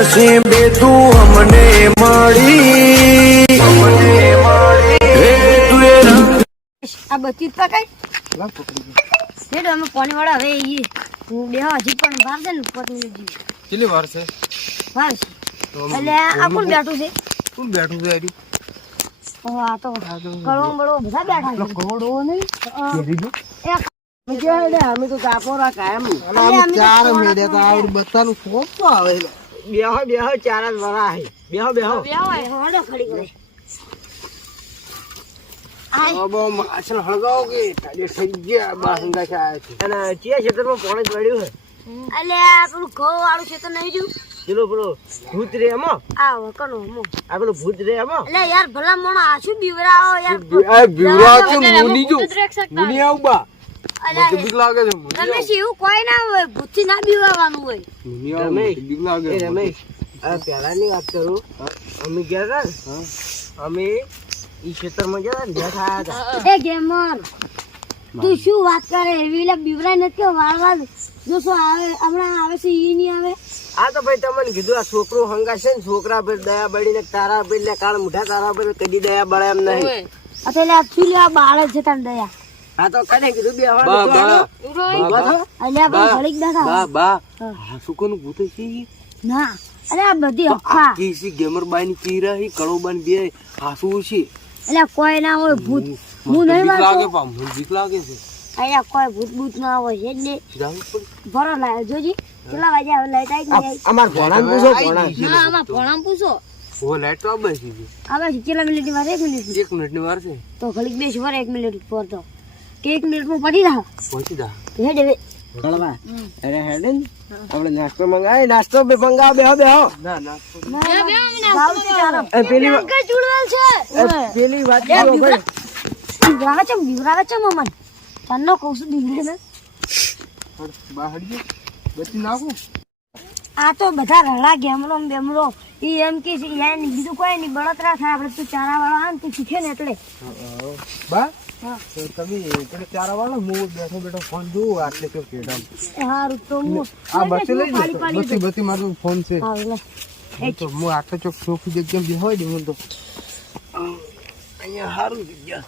નસીબે તું અમને મળી હે તું એ રંગ આ બચી પકાઈ રેડ અમે પાણી વાળા હવે ઈ હું બે હજી પણ વાર છે ને 5 મિનિટ જેવી કેટલી વાર છે વાર છે એટલે આ કોણ બેઠું છે કોણ બેઠું છે આર્યું આ તો કળો બળો બધા બેઠા છે કવડો નહીં એક અમે તો કાપોરા કાયમ અમે ચાર તો મેડે તો આવડ બતાનું ફોપ તો આવે બેહો ચાર જ વરા હે બેહો બે હોય હોડે ખડી કરે આય બહુ માછલ હળગાવો કે તારે થઈ ગયા બાસંગા છે આયા છે અને ચિયા ક્ષેત્રમાં પાણી પડ્યું હે એટલે આ પેલું ઘઉં વાળું છે તો નહીં જોયું પેલો ભૂત રે એમાં આ વકનો મો આ પેલો ભૂત રે એમાં એટલે યાર ભલા મોણો આ શું બીવરાઓ યાર આ બીવરા કે મુની જો મુની આવ બા અલ્યા મને બીક લાગે છે રમેશ એવું કોઈ ના હોય ભૂતથી ના બીવાવાનું હોય મુની આવ બીક લાગે એ રમેશ આ પહેલાની વાત કરું અમે ગયા હતા ને અમે ઈ ક્ષેત્રમાં ગયા ને બેઠા હતા એ ગેમર તું શું વાત કરે એવી લે બીવરાય નથી કે વાળવા જો શું આવે હમણાં આવે છે ઈ નહીં આવે આ તો ભાઈ તમને કીધું આ છોકરો હંગાશે ને છોકરા પર દયા બળી ને તારા પર ને કાળ મુઠા તારા પર કદી દયા બળે એમ નહીં એટલે આ તું આ બાળક છે તને દયા આ તો કને કીધું બે હવા અલ્યા પણ ઘડીક દેખા બા આ સુકોનું ભૂત છે ના અરે આ બધી અફવા કેસી ગેમર બાની કીરા હી કળો બાન બે હાસુ છે એટલે કોઈ ના હોય ભૂત હું નહીં બીક માનતો લાગે પા મને બીક લાગે છે અહીંયા કોઈ ભૂત ભૂત ના હોય એટલે જાવું પડે ભરો લાયો જોજી કેટલા વાગે આવે લાઈટ આવી ગઈ અમાર ભોણાને પૂછો ભોણા હા આમાં ભોણામ પૂછો ઓ લાઈટ તો આવે છે આવે છે કેટલા મિનિટની વાર 1 મિનિટ 1 મિનિટની વાર છે તો ઘડીક બેસ વર 1 મિનિટ પર તો કે 1 મિનિટમાં પડી રાહ પહોંચી જા હેડે વે કળવા અરે હેડન આપણે નાસ્તો મંગાય નાસ્તો બે મંગાવ બેહો બેહો ના નાસ્તો જાવ છે ચારો પેલી અંકલ ચુડવેલ છે પેલી વાત એ બીવરાવે છે મમન તન્નો કહું છું બીવરે ને બહાર જે બચી નાખું આ તો બધા રડા ગેમરો બેમરો ઈ એમ કે છે યાર બીજું કોઈ નહીં બળતરા થાય આપણે તું ચારા વાળા આમ તું શીખે ને એટલે બા હા તો તમે પેલો ચારા વાળો હું બેઠો ફોન જોઉં આટલે કે કેડમ હારું તો હું આ બચી લઈ પાડી પાડી બચી મારો ફોન છે હા લે તો હું આટલે ચોક ચોખી જગ્યા બે હોય ને હું તો અહીંયા હારું જગ્યા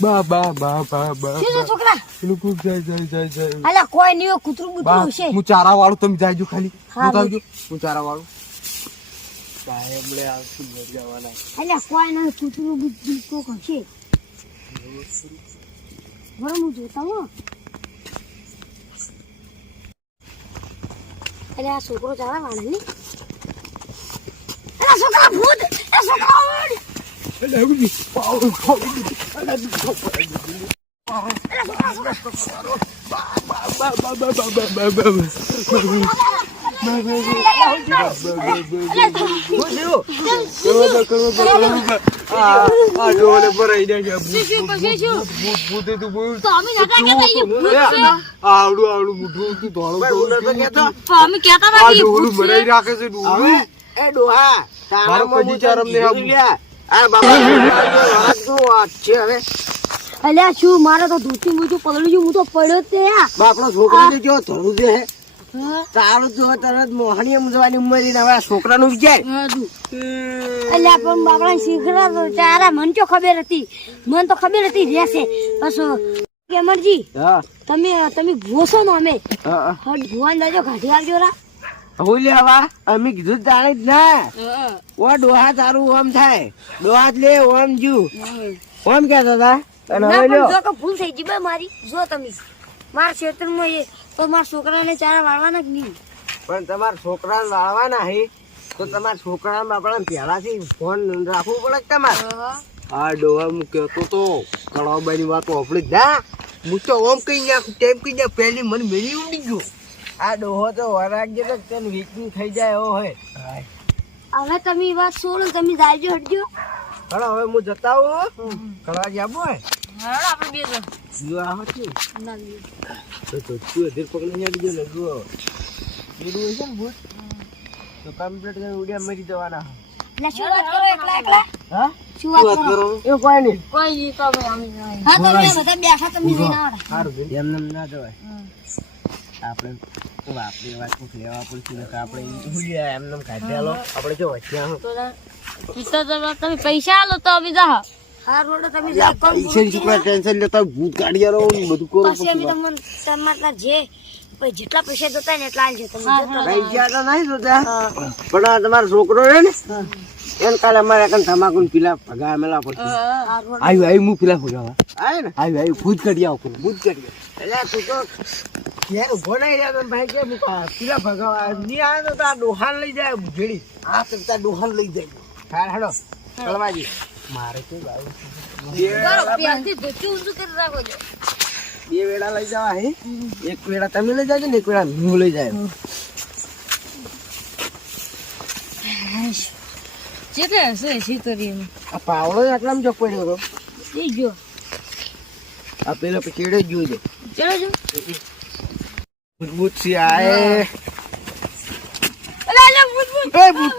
બા બા બા બા બા શું છે છોકરા પેલું કૂદ જાય અલા કોઈ નહીં હોય, કૂતરું બા બૂતરું છે હું ચારા વાળું તમે જાયજો ખાલી હા, હું આવજો હું ચારા વાળું સાહેબ લે આવશું જવાના અલા કોઈ ના કૂતરું બૂતરું હશે બરાબર હું જોતા હો અલા આ છોકરો ચારા વાળા ને અલા છોકરા ભૂત અલા છોકરા ઓડ અલ્યા શું મારે તો ધોતી મૂતું પગલું હું તો પડ્યો તે બાપડો છોકરો જો ધરું છે તારું જો તરત મોહણીએ મુજવાની ઉંમર હવે છોકરાનું વિચાર અલ્યા પણ બાપડા શીખડા તો તારા મન તો ખબર હતી મન તો ખબર હતી રહેશે બસ કેમરજી તમે ભૂસો નો અમે હટ ભુવાન દાજો કાઢી આવજો રા હોલે હવા અમે કીધું જાણે જ ના ઓ ડોહા તારું ઓમ થાય ડોહા જ લે ઓમ જુ ઓમ કહેતા હતા અને હવે લ્યો જો કે ભૂલ થઈ ગઈ બે મારી જો તમે મારા ક્ષેત્રમાં એ તો મારા છોકરાને ચારા વાળવાના જ નહીં પણ તમારા છોકરાને વાળવાના હે તો તમારા છોકરાને આપણા પહેલાથી ફોન રાખવું પડે તમારે આ ડોહા હું કહેતો તો કળાબાની વાતો આપણી જા હું તો ઓમ કઈ નાખું ટેમ કઈ નાખ પહેલી મને મેળી ઉડી ગયો આ ડોહો તો વરાગજે તો તેને વીકની થઈ જાય એવો હોય હવે તમે એ વાત છોડો તમે જાયજો હટજો હલો હવે હું જતા હું કળા જાબો હે હાલો આપણે બે જો આવો છું ના તો તું અધીર પકડી નાખી જો ને જો બીડું છે ને ભૂત તો કમ્પ્લીટ કરીને ઉડ્યા મરી જવાના લે શું વાત કરો એકલા એકલા હા શું વાત વાત કરો? કરો એવું કોઈ નહીં કોઈ નહીં તો ભાઈ અમે નહીં. હા તો અમે બધા બેઠા તમે લઈને આવડા. સારું એમને એમ ના જવાય આપણે તો આપણી વાત તો લેવા પડશે ને આપણે એમને એમ કાઢી આલો આપણે જો વચ્ચે તમે પૈસા આલો તો અમે જા. હા રોડ તમે જા કોણ પૈસા છોકરા ટેન્શન લેતા ભૂત કાઢી આલો ને બધું કરો પછી અમે તમને તમારા જે જેટલા પૈસા જોતા ને એટલા આલજો તમે જોતા પૈસા તો નહીં જોતા પણ આ તમારો છોકરો છે ને એને કાલે અમારે કન તમાકુ પીલા ભગા મેલા પડશે આવ્યું હું પીલા ભગાવા આવે ને આવ્યું ભૂત કાઢી આવો ભૂત કાઢી એટલે તું તો ઘેર ઉભો નહીં રહ્યા તમે ભાઈ કે પીલા ભગાવા નહીં આવે તો આ ડોહાન લઈ જાય ભેડી આ તો તાર ડોહાન લઈ જાય હા હેડો કળવાજી મારે શું ગાવું પ્યારથી ધોતી ઊંચું કરી રાખો છો. બે વેળા લઈ જવા હે એક વેળા તમે લઈ જાજો ને એક વેળા હું લઈ જાય કેટલે હશે સીતરીમાં આ પાવડો આટલામાં જો પડ્યો હતો એ જો આ પેલા ચેડે જ જોજો ચલો જો મજબૂત છે આએ અલા અલા ભૂત ભૂત એ ભૂત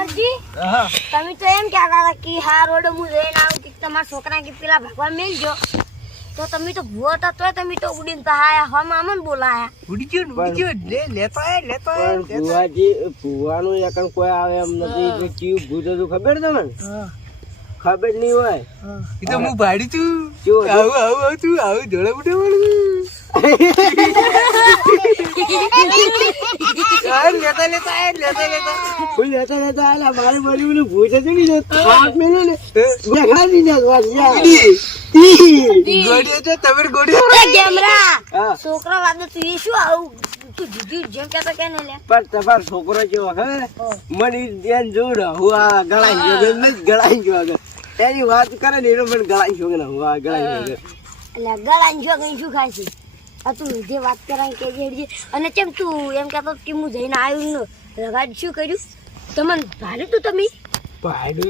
તમે તો એમ કહેતા હતા કે હા રોડ હું જઈને આવું કે તમારા છોકરા કે પેલા ભગવાન મેલજો તો તમે તો ભૂવો હતા તોય તમે તો ઉડીને તહાયા હમ આમન બોલાયા પણ ભુવાજી ભુવાનું એકન કોઈ આવે એમ નથી કે કયું ભૂત હતું ખબર તમને ખબર નહીં હોય એ તો હું ભાડી તું કેવું હતું? આવું તું આવું ધોળા બુટા વાળું કોઈ લેતા લેતા આલા મારે મારી પેલું ભૂત હતું ને જો હાથ મેલ્યો ને દેખાડી ને વાત યાર ગોડી તો તમે ગોડી એ ગેમરા હા છોકરા વાદે તું એ શું આવું તું જીજી જેમ કહેતો કે ને લે પણ તમારો છોકરો કેવો ખબર મને ધ્યાન જોઉં ને હું આ ગળાઈ ગયો નથી ગળાઈ ગયો આગળ એની વાત કરે ને એનો મને ગળાઈ ગયો ને હું આ ગળાઈ ગયો એટલે ગળાન જો કઈ શું ખાય છે આ તું જે વાત કરાય કે જે અને કેમ તું એમ કહેતો કે હું જઈને આવ્યું ને રગાડ શું કર્યું તમને ભાડું તું તમે ભાડું